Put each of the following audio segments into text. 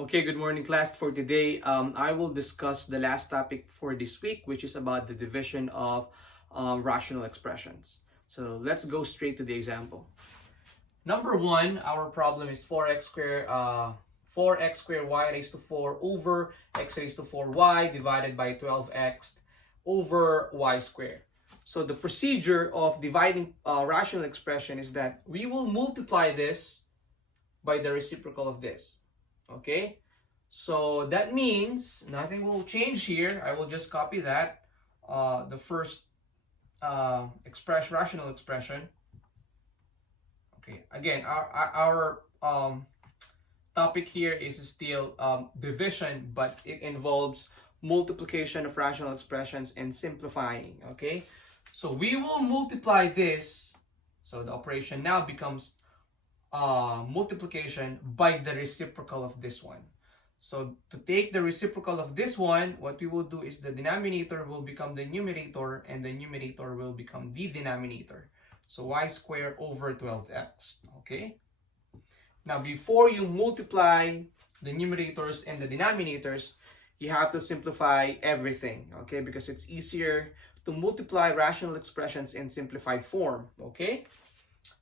Okay, good morning class. For today, I will discuss the last topic for this week, which is about the division of rational expressions. So let's go straight to the example. Number one, our problem is 4x squared y raised to 4 over x raised to 4y divided by 12x over y squared. So the procedure of dividing a rational expression is that we will multiply this by the reciprocal of this. Okay, so that means nothing will change here. I will just copy that, the first rational expression. Okay, again, our topic here is still division, but it involves multiplication of rational expressions and simplifying. Okay, so we will multiply this, so the operation now becomes multiplication by the reciprocal of this one. So to take the reciprocal of this one, what we will do is the denominator will become the numerator and the numerator will become the denominator. So y squared over 12x. Okay, now before you multiply the numerators and the denominators, you have to simplify everything. Okay, because it's easier to multiply rational expressions in simplified form. Okay,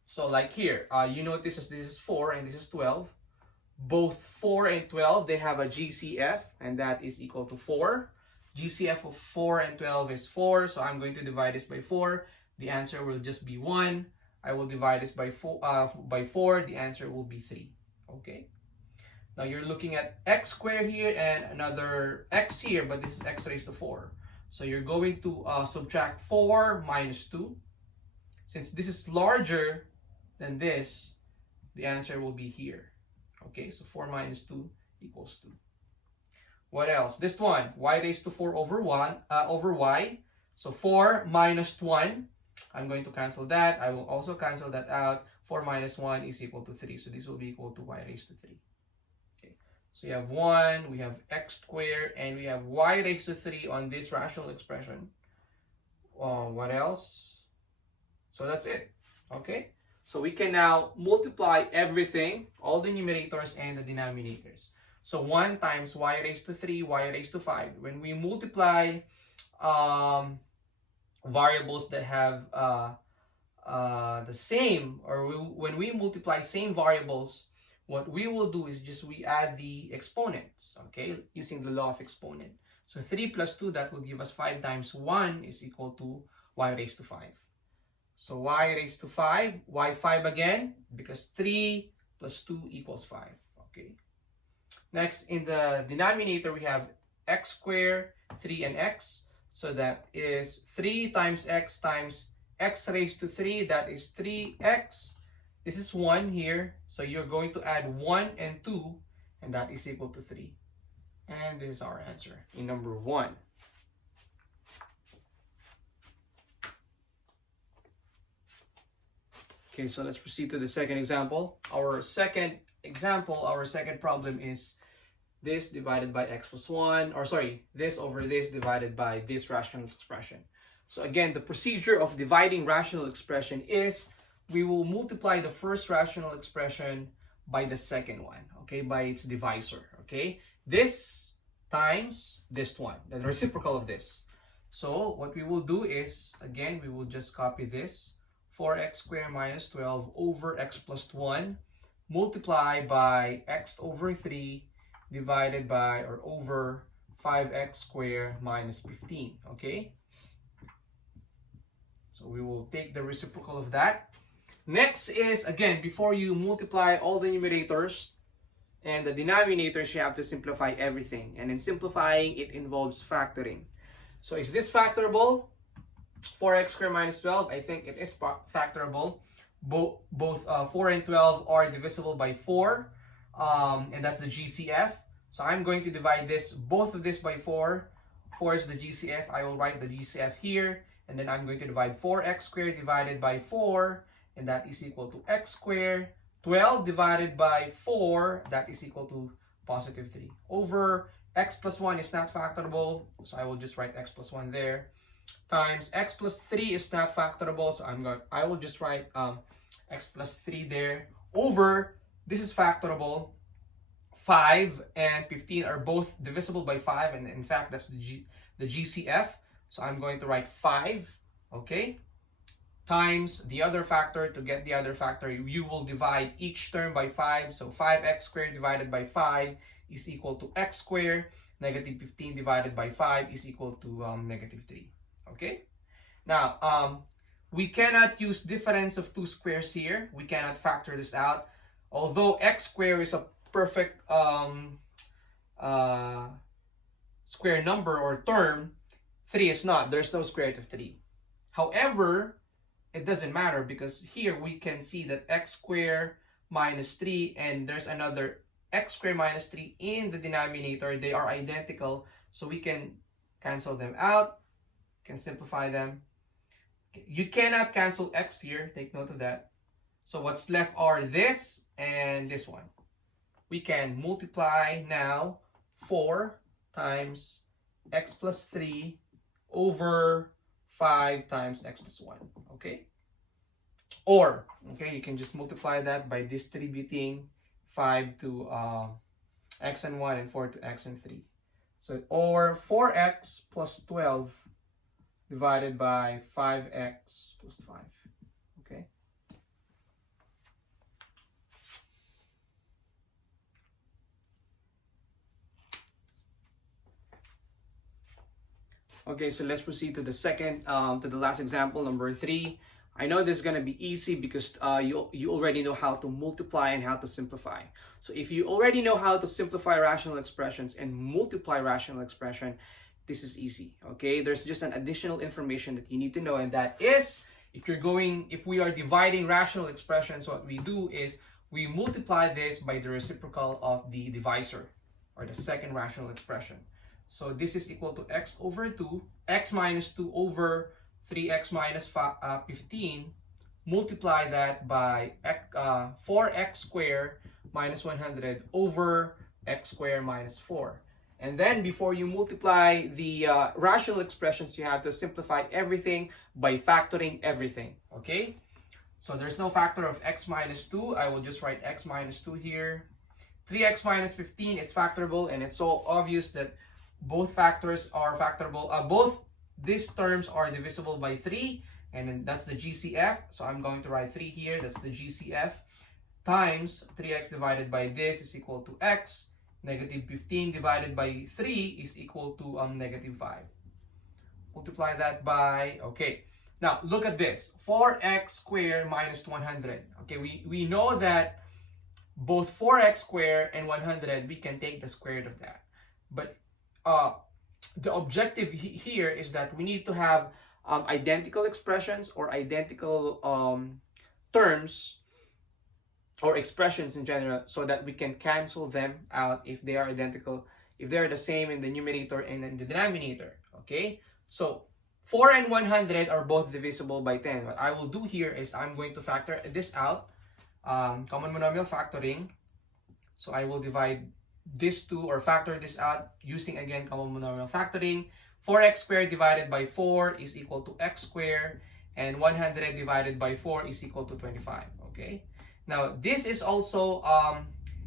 so like here, you notice this is 4 and this is 12. Both 4 and 12, they have a GCF, and that is equal to 4. GCF of 4 and 12 is 4, so I'm going to divide this by 4. The answer will just be 1. I will divide this by 4. The answer will be 3. Okay. Now you're looking at x squared here and another x here, but this is x raised to 4. So you're going to subtract 4 minus 2. Since this is larger than this, the answer will be here. Okay, so 4 minus 2 equals 2. What else? This one, y raised to 4 over y. So 4 minus 1, I'm going to cancel that. I will also cancel that out. 4 minus 1 is equal to 3. So this will be equal to y raised to 3. Okay, so you have 1, we have x squared, and we have y raised to 3 on this rational expression. What else? So that's it. Okay, so we can now multiply everything, all the numerators and the denominators. So 1 times y raised to 3, y raised to 5. When we multiply variables that have the same, or when we multiply same variables, what we will do is just we add the exponents, okay, using the law of exponent. So 3 plus 2, that will give us 5 times 1 is equal to y raised to 5. So y raised to 5, why 5 again? Because 3 plus 2 equals 5. Okay. Next, in the denominator, we have x squared, 3, and x. So that is 3 times x raised to 3, that is 3x. This is 1 here, so you're going to add 1 and 2, and that is equal to 3. And this is our answer in number 1. Okay, so let's proceed to the second example. Our second problem is this divided by x plus 1, or sorry, this over this divided by this rational expression. So again, the procedure of dividing rational expression is we will multiply the first rational expression by the second one, okay, by its divisor, okay? This times this one, the reciprocal of this. So what we will do is, again, we will just copy this. 4x squared minus 12 over x plus 1 multiply by x over 3 divided by or over 5x squared minus 15. Okay, so we will take the reciprocal of that. Next is, again, before you multiply all the numerators and the denominators, you have to simplify everything, and in simplifying it involves factoring. So is this factorable? 4x squared minus 12, I think it is factorable. Both 4 and 12 are divisible by 4, and that's the GCF. So I'm going to divide both of this by 4. 4 is the GCF. I will write the GCF here, and then I'm going to divide 4x squared divided by 4, and that is equal to x squared. 12 divided by 4, that is equal to positive 3. Over x plus 1 is not factorable, so I will just write x plus 1 there. Times x plus 3 is not factorable, so I will just write x plus 3 there. Over, this is factorable. 5 and 15 are both divisible by 5, and in fact that's the GCF. So I'm going to write 5, okay, times the other factor. To get the other factor, you will divide each term by 5. So 5x squared divided by 5 is equal to x squared. Negative 15 divided by 5 is equal to negative 3. Okay? Now, we cannot use difference of two squares here. We cannot factor this out. Although x squared is a perfect square number or term, 3 is not. There's no square root of 3. However, it doesn't matter because here we can see that x squared minus 3 and there's another x squared minus 3 in the denominator. They are identical, so we can cancel them out, can simplify them. You cannot cancel x here, take note of that. So what's left are this and this one. We can multiply now 4 times x plus 3 over 5 times x plus 1, okay? Or, okay, you can just multiply that by distributing 5 to x and 1 and 4 to x and 3. So, or 4x plus 12 divided by 5x plus 5, okay? Okay, so let's proceed to the second, to the last example, number 3. I know this is going to be easy because you already know how to multiply and how to simplify. So if you already know how to simplify rational expressions and multiply rational expression, this is easy, okay? There's just an additional information that you need to know, and that is, if we are dividing rational expressions, what we do is we multiply this by the reciprocal of the divisor, or the second rational expression. So this is equal to x over 2, x minus 2 over 3x minus 15. Multiply that by 4x squared minus 100 over x squared minus 4. And then before you multiply the rational expressions, you have to simplify everything by factoring everything, okay? So there's no factor of x minus 2. I will just write x minus 2 here. 3x minus 15 is factorable, and it's so obvious that both factors are factorable. Both these terms are divisible by 3, and then that's the GCF. So I'm going to write 3 here. That's the GCF times 3x divided by this is equal to x. Negative 15 divided by 3 is equal to negative 5. Multiply that by, okay. Now look at this. 4x squared minus 100. Okay, we know that both 4x squared and 100, we can take the square root of that. But the objective here is that we need to have identical expressions or identical terms or expressions in general, so that we can cancel them out if they are identical, if they are the same in the numerator and in the denominator, okay? So 4 and 100 are both divisible by 10. What I will do here is I'm going to factor this out, common monomial factoring. So I will divide this 2 or factor this out using again common monomial factoring. 4x squared divided by 4 is equal to x squared, and 100 divided by 4 is equal to 25, okay? Now this is also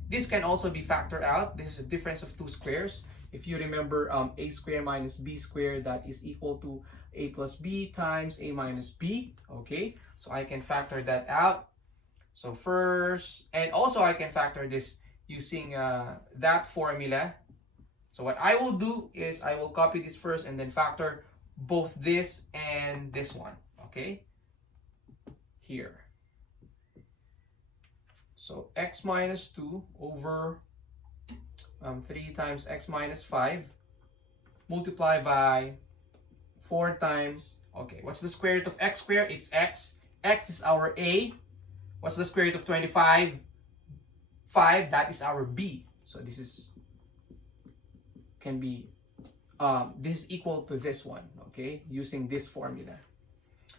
this can also be factored out. This is a difference of two squares. If you remember, a squared minus b squared, that is equal to a plus b times a minus b, okay? So I can factor that out. So first, and also I can factor this using that formula. So what I will do is I will copy this first and then factor both this and this one, okay? Here. So x minus 2 over 3 times x minus 5 multiply by 4 times, okay, what's the square root of x squared? It's x. X is our a. What's the square root of 25? 5, that is our b. So this is can be this is equal to this one, okay, using this formula.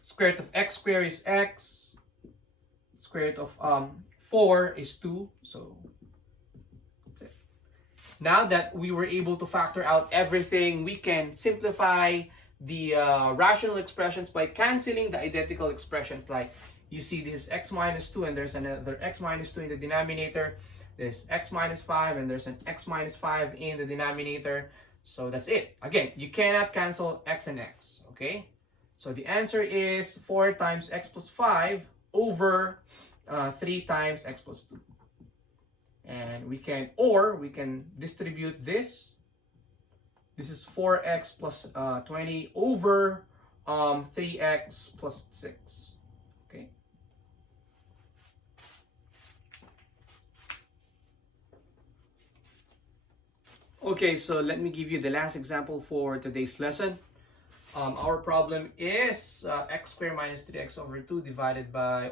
Square root of x squared is x. Square root of 4 is 2. So that's it. Now that we were able to factor out everything, we can simplify the rational expressions by canceling the identical expressions. Like you see this x minus 2 and there's another x minus 2 in the denominator. There's x minus 5 and there's an x minus 5 in the denominator. So that's it. Again, you cannot cancel x and x, okay? So the answer is 4 times x plus 5 over 3 times x plus 2. And we can distribute this. This is 4x plus 20 over 3x plus 6, okay? Okay, so let me give you the last example for today's lesson. Our problem is x squared minus 3x over 2 divided by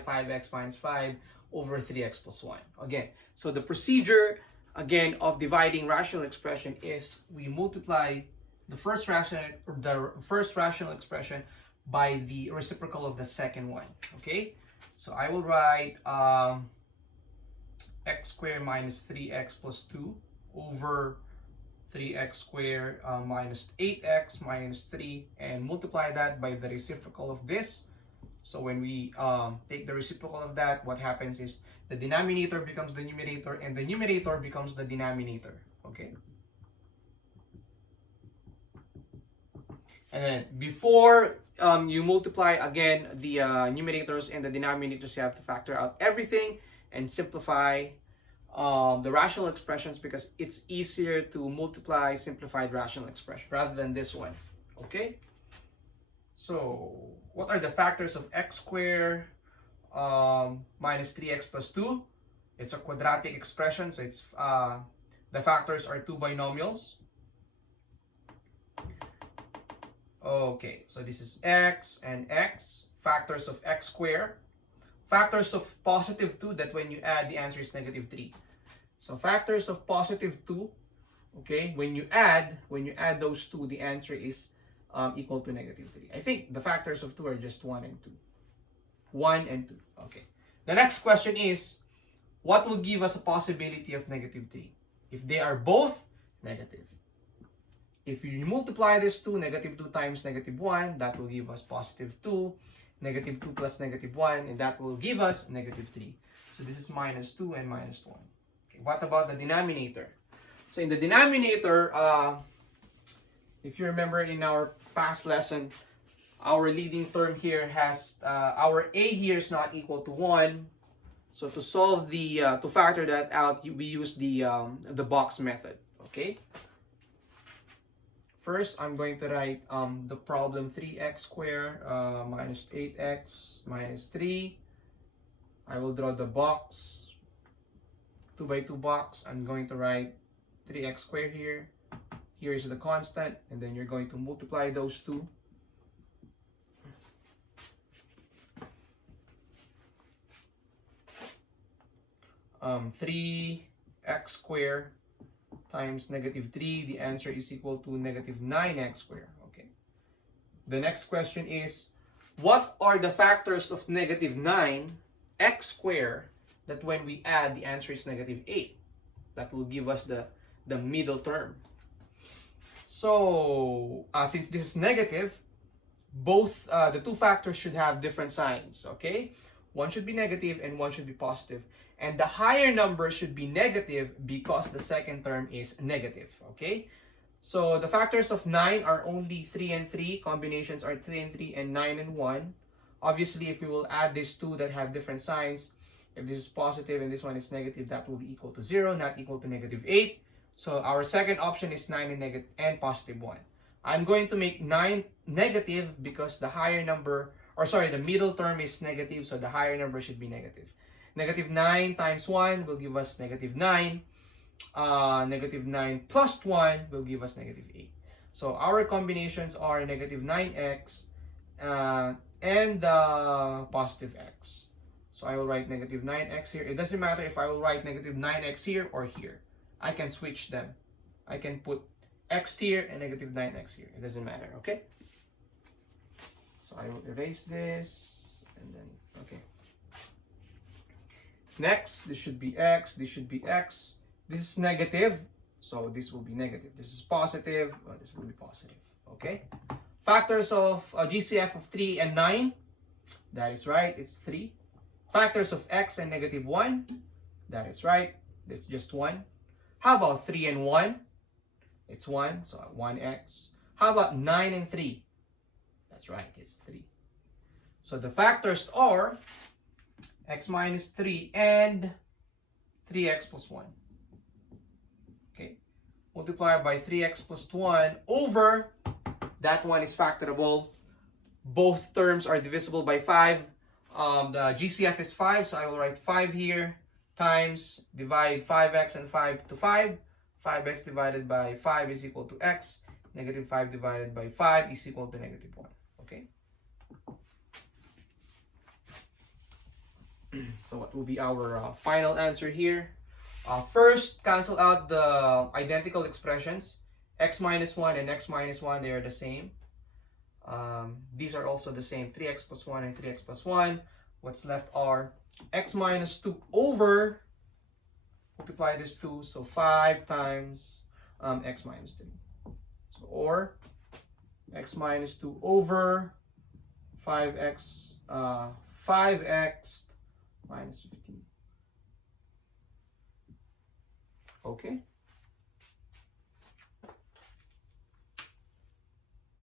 5x minus 5 over 3x plus 1. Again, so the procedure again of dividing rational expression is we multiply the first rational expression by the reciprocal of the second one. Okay, so I will write x squared minus 3x plus 2 over 3x squared minus 8x minus 3 and multiply that by the reciprocal of this. So when we take the reciprocal of that, what happens is the denominator becomes the numerator and the numerator becomes the denominator. Okay. And then before you multiply again the numerators and the denominators, you have to factor out everything and simplify the rational expressions because it's easier to multiply simplified rational expression rather than this one. Okay. So what are the factors of x squared minus 3x plus 2? It's a quadratic expression, so it's the factors are two binomials. Okay, so this is x and x, factors of x squared. Factors of positive 2, that when you add, the answer is negative 3. So factors of positive 2, okay, when you add those two, the answer is equal to negative 3. I think the factors of 2 are just 1 and 2. 1 and 2, okay. The next question is, what will give us a possibility of negative 3? If they are both negative. If you multiply this 2, negative 2 times negative 1, that will give us positive 2. Negative 2 plus negative 1, and that will give us negative 3. So this is minus 2 and minus 1. Okay, what about the denominator? So in the denominator, if you remember in our past lesson, our leading term here has, our a here is not equal to 1. So to solve the, to factor that out, we use the box method, okay? First, I'm going to write the problem 3x squared minus 8x minus 3. I will draw the box, 2 by 2 box. I'm going to write 3x squared here. Here is the constant, and then you're going to multiply those two. Um, 3x squared times negative 3, the answer is equal to negative 9x squared. Okay. The next question is, what are the factors of negative 9x squared that when we add, the answer is negative 8? That will give us the middle term. So, since this is negative, both the two factors should have different signs, okay? One should be negative and one should be positive. And the higher number should be negative because the second term is negative, okay? So the factors of 9 are only 3 and 3. Combinations are 3 and 3 and 9 and 1. Obviously, if we will add these two that have different signs, if this is positive and this one is negative, that will be equal to 0, not equal to negative 8. So our second option is 9 and positive 1. I'm going to make 9 negative because the higher number, or sorry, the middle term is negative, so the higher number should be negative. Negative 9 times 1 will give us negative 9. Negative 9 plus 1 will give us negative 8. So our combinations are negative 9x and positive x. So I will write negative 9x here. It doesn't matter if I will write negative 9x here or here. I can switch them. I can put x here and negative 9x here. It doesn't matter, okay? So I will erase this and then, okay. Next, this should be x, this should be x. This is negative, so this will be negative. This is positive, this will be positive, okay? Factors of GCF of 3 and 9, that is right, it's 3. Factors of x and negative 1. That is right. It's just 1. How about 3 and 1? It's 1. So 1x. How about 9 and 3? That's right. It's 3. So the factors are x minus 3 and 3x plus 1. Okay. Multiply by 3x plus 1 over, that one is factorable. Both terms are divisible by 5. The GCF is 5, so I will write 5 here, times, divide 5x and 5 to 5. 5x divided by 5 is equal to x. Negative 5 divided by 5 is equal to negative 1. Okay? So what will be our final answer here? First, cancel out the identical expressions. X minus 1 and x minus 1, they are the same. These are also the same, 3x plus 1 and 3x plus 1. What's left are x minus 2 over, multiply this 2, so 5 times x minus 3. So, or x minus 2 over 5x minus 15. Okay.